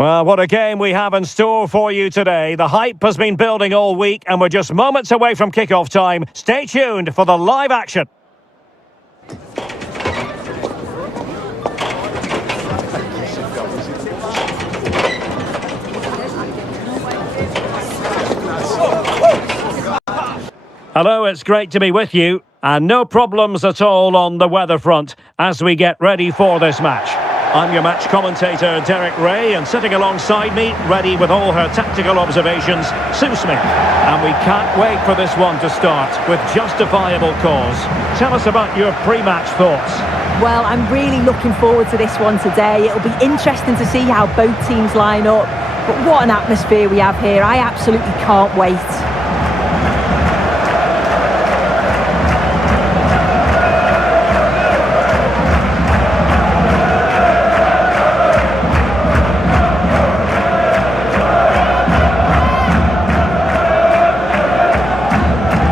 Well, what a game we have in store for you today. The hype has been building all week and we're just moments away from kick-off time. Stay tuned for the live action. Hello, it's great to be with you. And no problems at all on the weather front as we get ready for this match. I'm your match commentator, Derek Ray, and sitting alongside me, ready with all her tactical observations, Sue Smith. And we can't wait for this one to start with justifiable cause. Tell us about your pre-match thoughts. Well, I'm really looking forward to this one today. It'll be interesting to see how both teams line up. But what an atmosphere we have here. I absolutely can't wait.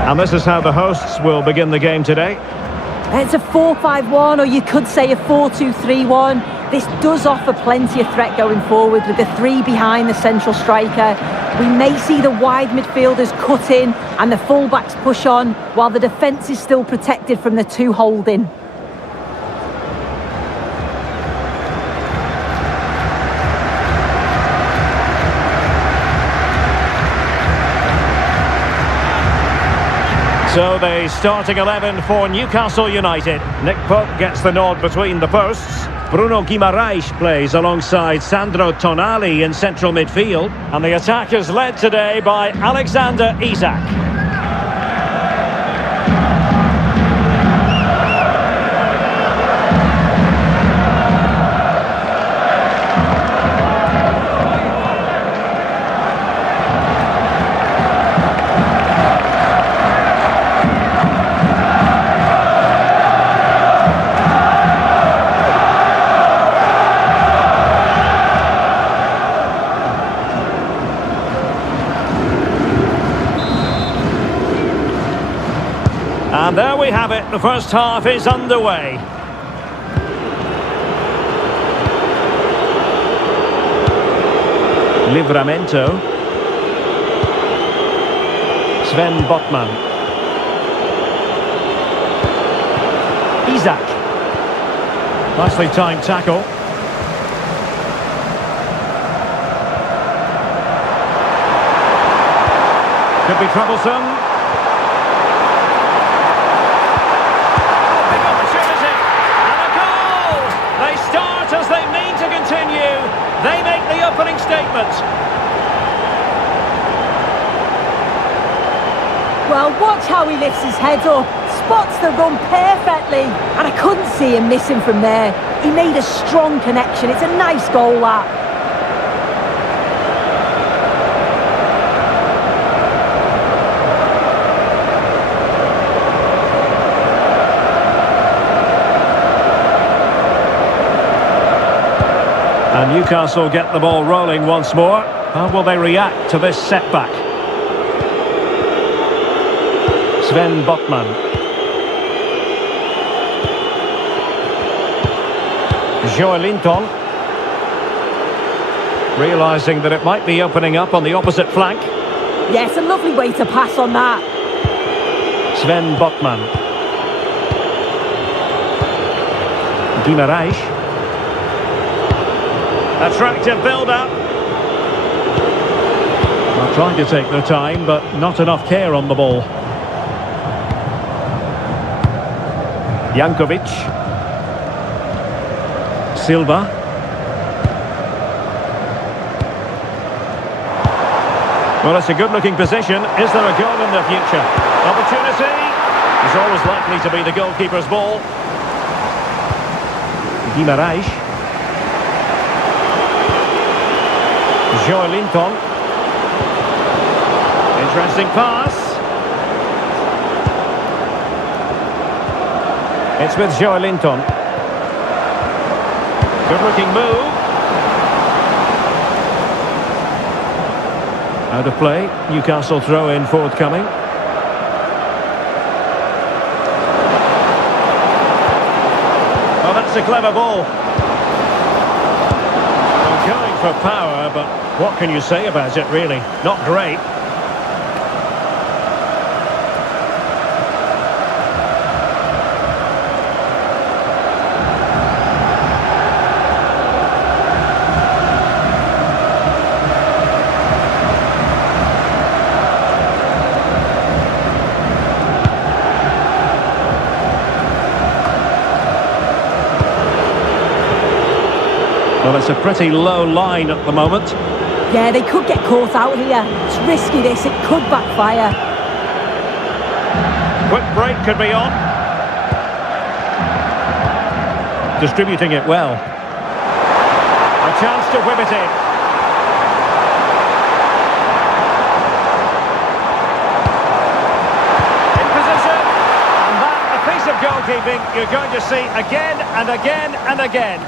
And this is how the hosts will begin the game today. It's a 4-5-1, or you could say a 4-2-3-1. This does offer plenty of threat going forward with the three behind the central striker. We may see the wide midfielders cut in and the full-backs push on, while the defence is still protected from the two holding. So the starting 11 for Newcastle United. Nick Pope gets the nod between the posts. Bruno Guimaraes plays alongside Sandro Tonali in central midfield. And the attack is led today by Alexander Isak. And there we have it, the first half is underway. Livramento. Sven Botman. Isak. Nicely timed tackle. Could be troublesome. They make the opening statement. Well, watch how he lifts his head up, spots the run perfectly, and I couldn't see him missing from there. He made a strong connection. It's a nice goal, that. And Newcastle get the ball rolling once more. How will they react to this setback? Sven Botman. Joelinton. Realising that it might be opening up on the opposite flank. Yes, a lovely way to pass on that. Sven Botman. Guimaraes. Attractive build-up. Well, trying to take their time, but not enough care on the ball. Jankovic. Silva. Well, it's a good-looking position. Is there a goal in the future? Opportunity. It's always likely to be the goalkeeper's ball. Guimaraes. Joelinton. Interesting pass. It's with Joelinton. Good looking move. Out of play. Newcastle throw in forthcoming. Oh, that's a clever ball. Well, going for power, there, but what can you say about it, really? Not great. Well, it's a pretty low line at the moment. Yeah, they could get caught out here. It's risky this, it could backfire. Quick break could be on. Distributing it well. A chance to whip it in. In position. And that, a piece of goalkeeping you're going to see again and again and again.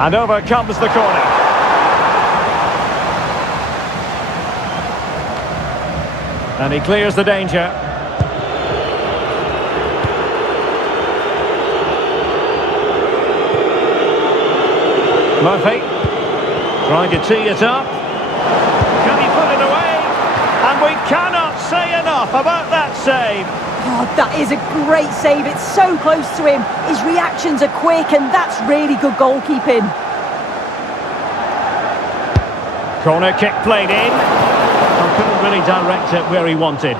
And over comes the corner. And he clears the danger. Murphy trying to tee it up. Can he put it away? And we cannot say enough about that save. Oh, that is a great save. It's so close to him. His reactions are quick, and that's really good goalkeeping. Corner kick played in. And couldn't really direct it where he wanted.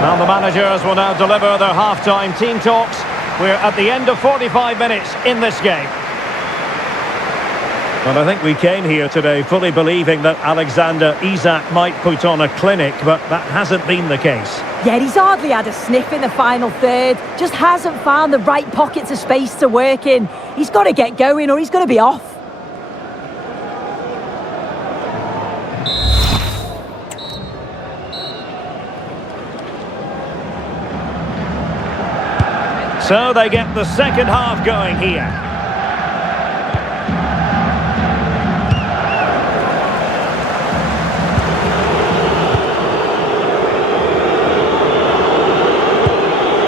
Now the managers will now deliver their half-time team talks. We're at the end of 45 minutes in this game. Well, I think we came here today fully believing that Alexander Isak might put on a clinic, but that hasn't been the case. Yeah, he's hardly had a sniff in the final third. Just hasn't found the right pockets of space to work in. He's got to get going or he's going to be off. So they get the second half going here.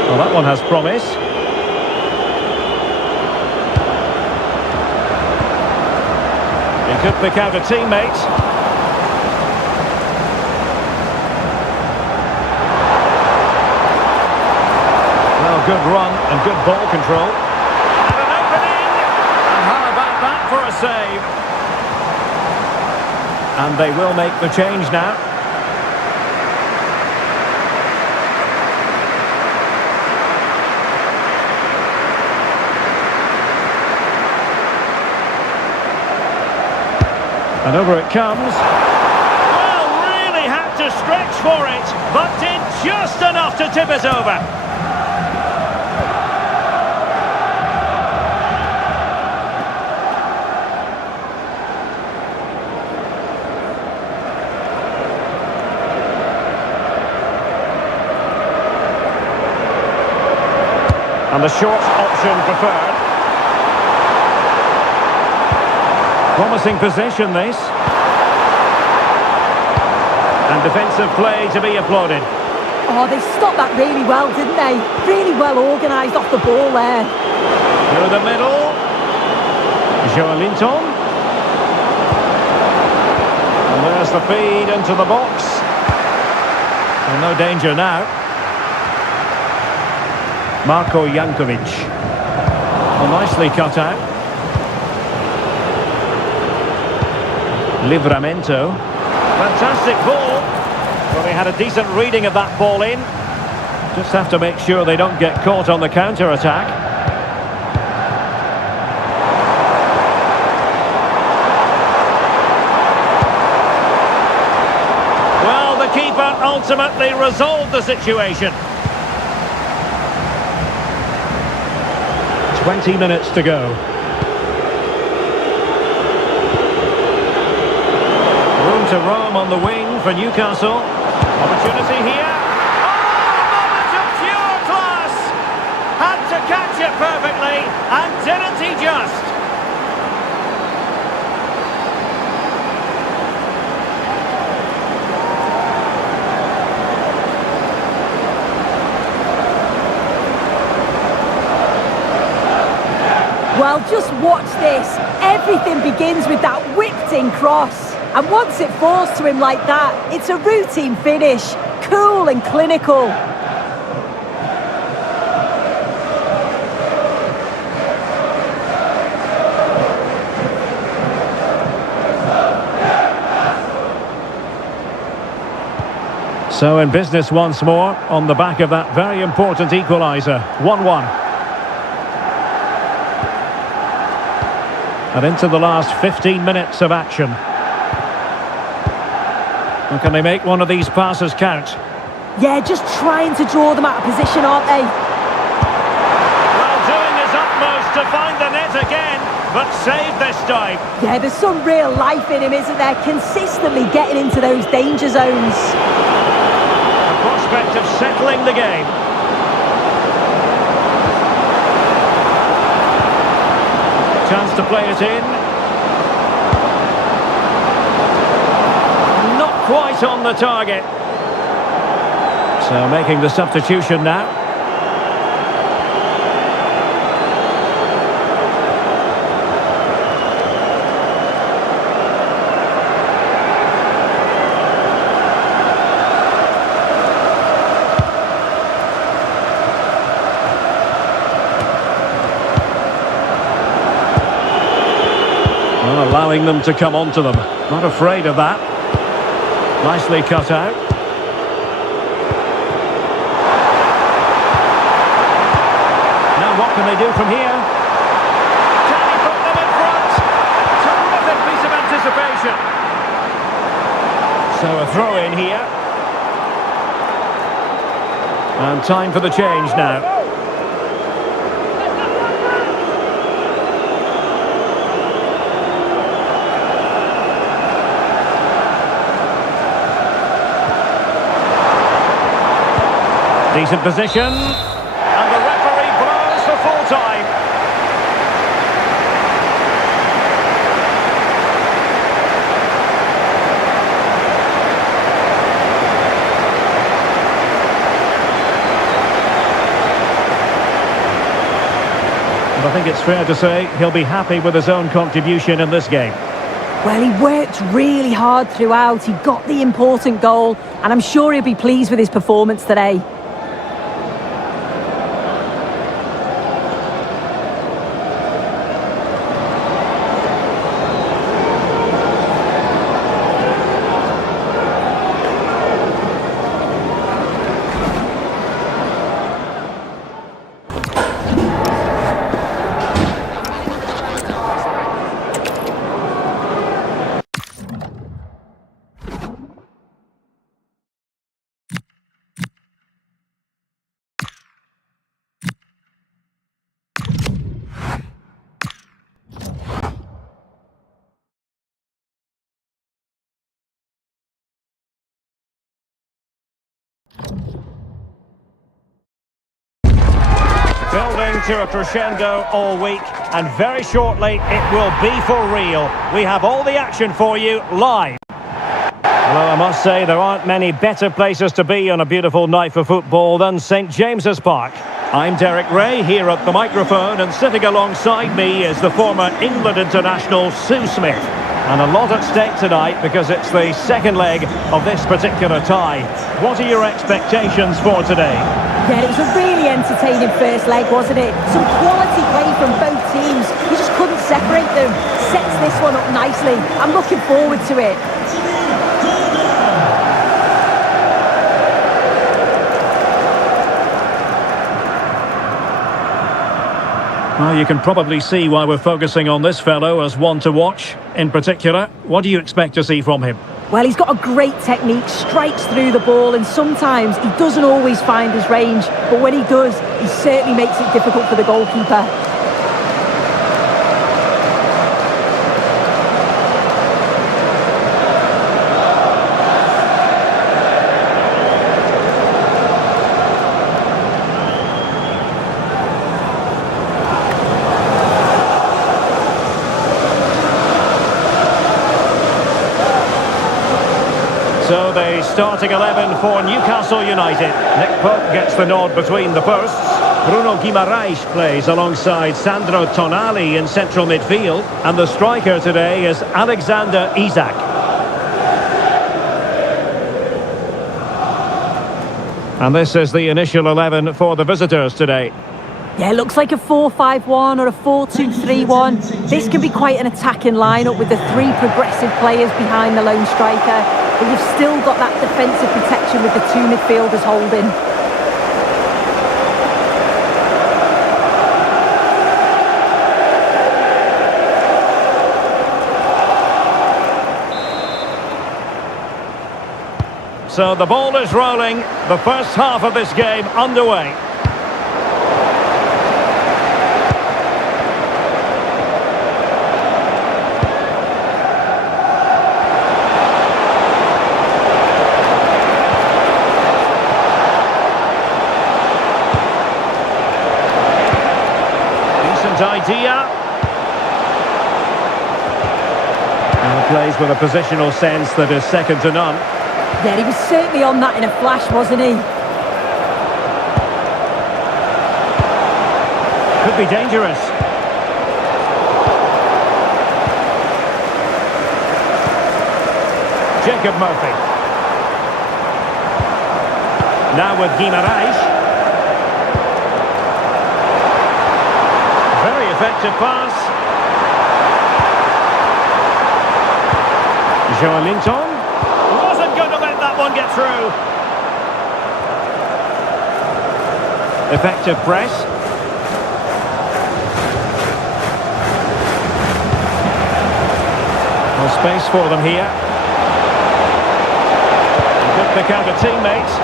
Well, that one has promise. He could pick out a teammate. Good run and good ball control. And an opening! And how about that for a save? And they will make the change now. And over it comes. Well, really had to stretch for it, but did just enough to tip it over. And the short option preferred. Promising possession, this. And defensive play to be applauded. Oh, they stopped that really well, didn't they? Really well organised off the ball there. Through the middle. Joelinton. And there's the feed into the box. And no danger now. 𝗏𝗂𝗏𝗏𝗏𝗏𝗏𝗏𝗏𝗏𝗏𝗏𝗏. Well, nicely cut out. Livramento. Fantastic ball. Well, they had a decent reading of that ball in. Just have to make sure they don't get caught on the counter-attack. keeper ultimately resolved the situation. 20 minutes to go. Room to roam on the wing for Newcastle. Opportunity here. Oh, a moment of pure class! Had to catch it perfectly, and didn't he just? Well, just watch this. Everything begins with that whipped-in cross. And once it falls to him like that, it's a routine finish. Cool and clinical. So in business once more, on the back of that very important equaliser. 1-1. And into the last 15 minutes of action. And can they make one of these passes count? Yeah, just trying to draw them out of position, aren't they? Well, doing his utmost to find the net again, but saved this time. Yeah, there's some real life in him, isn't there? Consistently getting into those danger zones. The prospect of settling the game. Chance to play it in. Not quite on the target. So making the substitution now. Allowing them to come onto them. Not afraid of that. Nicely cut out. Now what can they do from here? Can he put them in front? Terrific piece of anticipation. So a throw in here. And time for the change now. Decent position, and the referee blows for full time. And I think it's fair to say he'll be happy with his own contribution in this game. Well, he worked really hard throughout. He got the important goal, and I'm sure he'll be pleased with his performance today. Building to a crescendo all week, and very shortly it will be for real. We have all the action for you live. Well, I must say there aren't many better places to be on a beautiful night for football than St James's Park. I'm Derek Ray here at the microphone, and sitting alongside me is the former England international Sue Smith. And a lot at stake tonight because it's the second leg of this particular tie. What are your expectations for today? Yeah, it was a really entertaining first leg, wasn't it? Some quality play from both teams. You just couldn't separate them. Sets this one up nicely. I'm looking forward to it. Well, you can probably see why we're focusing on this fellow as one to watch. In particular, what do you expect to see from him? Well, he's got a great technique, strikes through the ball, and sometimes he doesn't always find his range, but when he does, he certainly makes it difficult for the goalkeeper. So the starting 11 for Newcastle United. Nick Pope gets the nod between the posts. Bruno Guimaraes plays alongside Sandro Tonali in central midfield. And the striker today is Alexander Isak. And this is the initial 11 for the visitors today. Yeah, it looks like a 4-5-1 or a 4-2-3-1. This can be quite an attacking lineup with the three progressive players behind the lone striker. But you've still got that defensive protection with the two midfielders holding. So the ball is rolling. The first half of this game underway. Idea. And plays with a positional sense that is second to none. Yeah, he was certainly on that in a flash, wasn't he? Could be dangerous. Jacob Murphy. Now with Guimaraes. Effective pass. Joelinton wasn't going to let that one get through. Effective press. No space for them here. Good pick out of teammates.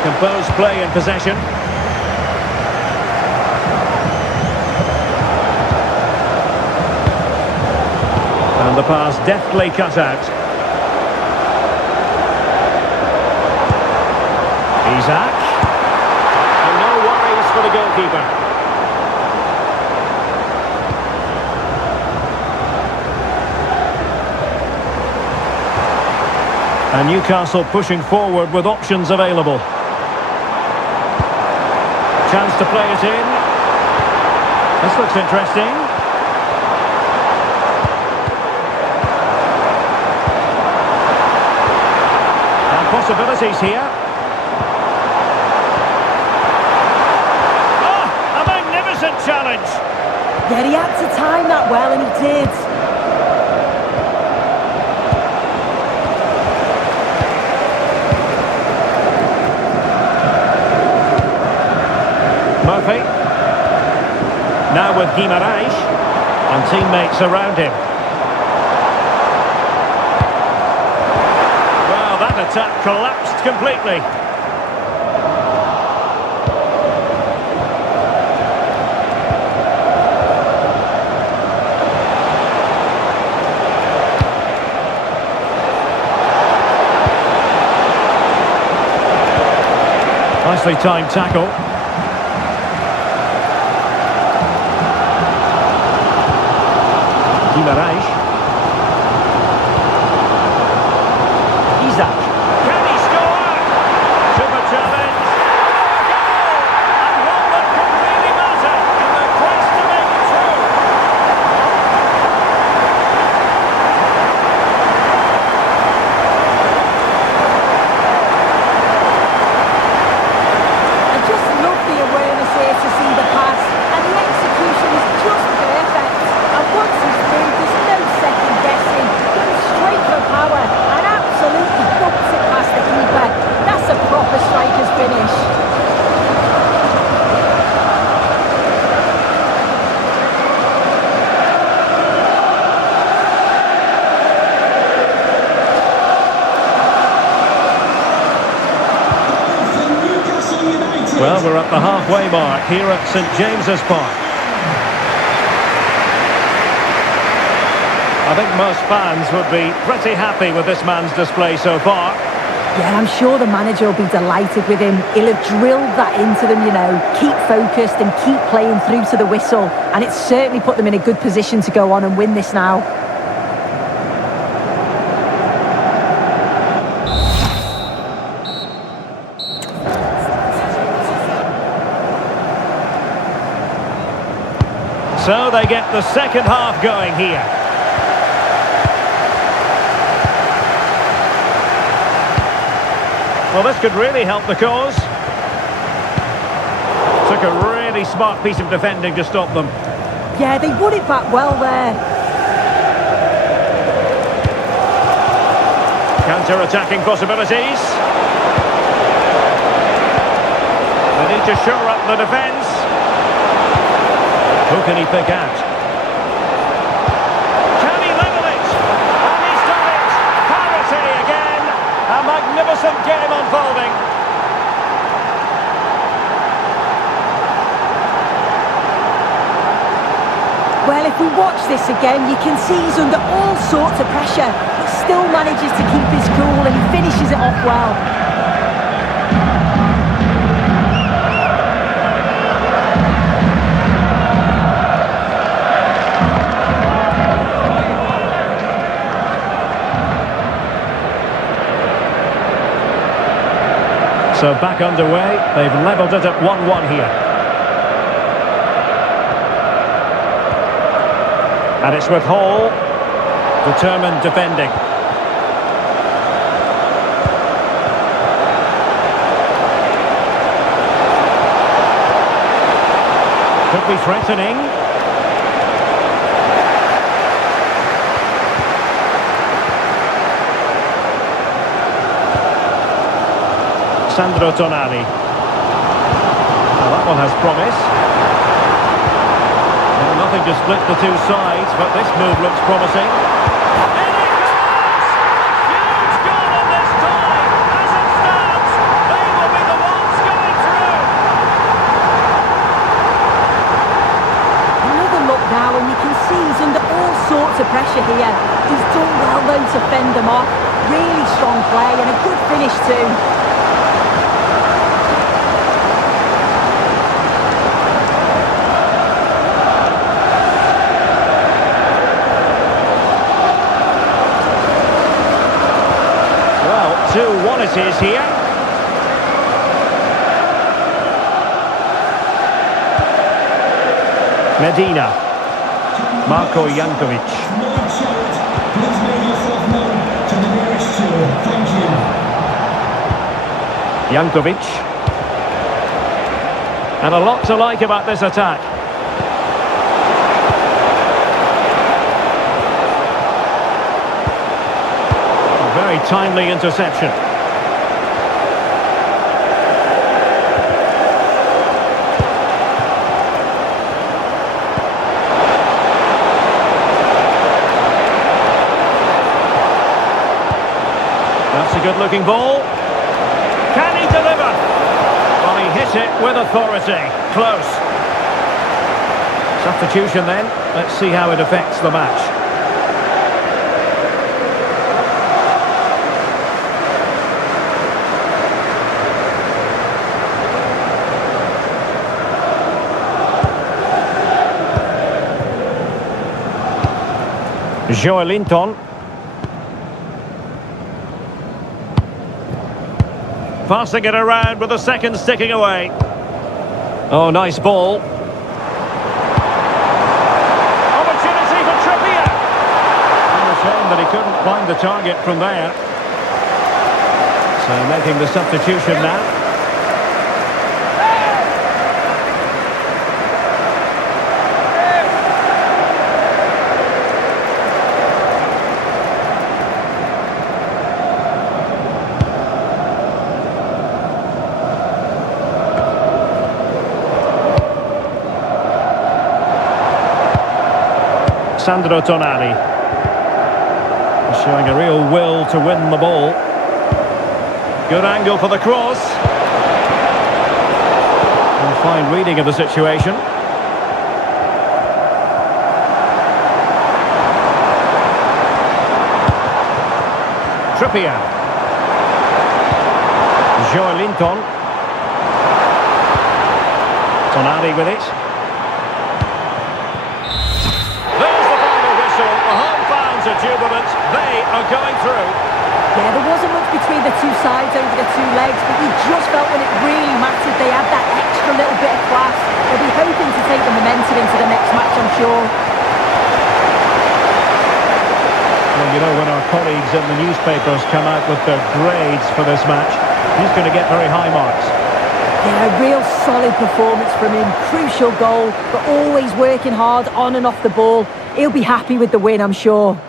Composed play in possession. And the pass deftly cut out. Isak. And no worries for the goalkeeper. And Newcastle pushing forward with options available. Chance to play it in. This looks interesting. Possibilities here. Oh, a magnificent challenge. Yeah, he had to time that well, and he did. Murphy. Now with Guimaraes. And teammates around him. Attack collapsed completely. Nicely timed tackle. Guimaraes. Isak. halfway mark here at St James's Park. I think most fans would be pretty happy with this man's display so far. Yeah, I'm sure the manager will be delighted with him. He'll have drilled that into them, you know. Keep focused and keep playing through to the whistle. And it's certainly put them in a good position to go on and win this now. So they get the second half going here. Well, this could really help the cause. Took a really smart piece of defending to stop them. Yeah, they won it back well there. Counter-attacking possibilities. They need to shore up the defence. Who can he pick out? Can he level it? And he's done it! Parity again! A magnificent game unfolding. Well, if we watch this again, you can see he's under all sorts of pressure, but still manages to keep his cool and he finishes it off well. So back underway, they've levelled it at 1-1 here. And it's with Hall, determined defending. Could be threatening. Sandro Tonali. Well, that one has promise. Well, nothing to split the two sides, but this move looks promising. In it goes! Huge goal on this time! As it stands, they will be the ones going through! Another look now, and you can see he's under all sorts of pressure here. He's done well, though, to fend them off. Really strong play and a good finish too. Well, 2-1 it is here. Medina. Marko Jankovic. Please make yourself known to the nearest steward. Thank you. Jankovic. And a lot to like about this attack. A very timely interception. That's a good-looking ball. Can he deliver? Well, he hit it with authority. Close. Substitution then. Let's see how it affects the match. Joelinton. Passing it around with a second sticking away. Oh, nice ball. Opportunity for Trippier. And a shame that he couldn't find the target from there. So making the substitution now. Sandro Tonali, showing a real will to win the ball. Good angle for the cross. And Fine reading of the situation. Trippier. Joelinton. Tonali with it. There's the final whistle. The home fans are jubilant. They are going through. Yeah, there wasn't much between the two sides over the two legs, but you just felt when it really mattered, they had that extra little bit of class. They'll be hoping to take the momentum into the next match, I'm sure. Well, you know, when our colleagues in the newspapers come out with their grades for this match, he's going to get very high marks. Yeah, a real solid performance from him. Crucial goal, but always working hard on and off the ball. He'll be happy with the win, I'm sure.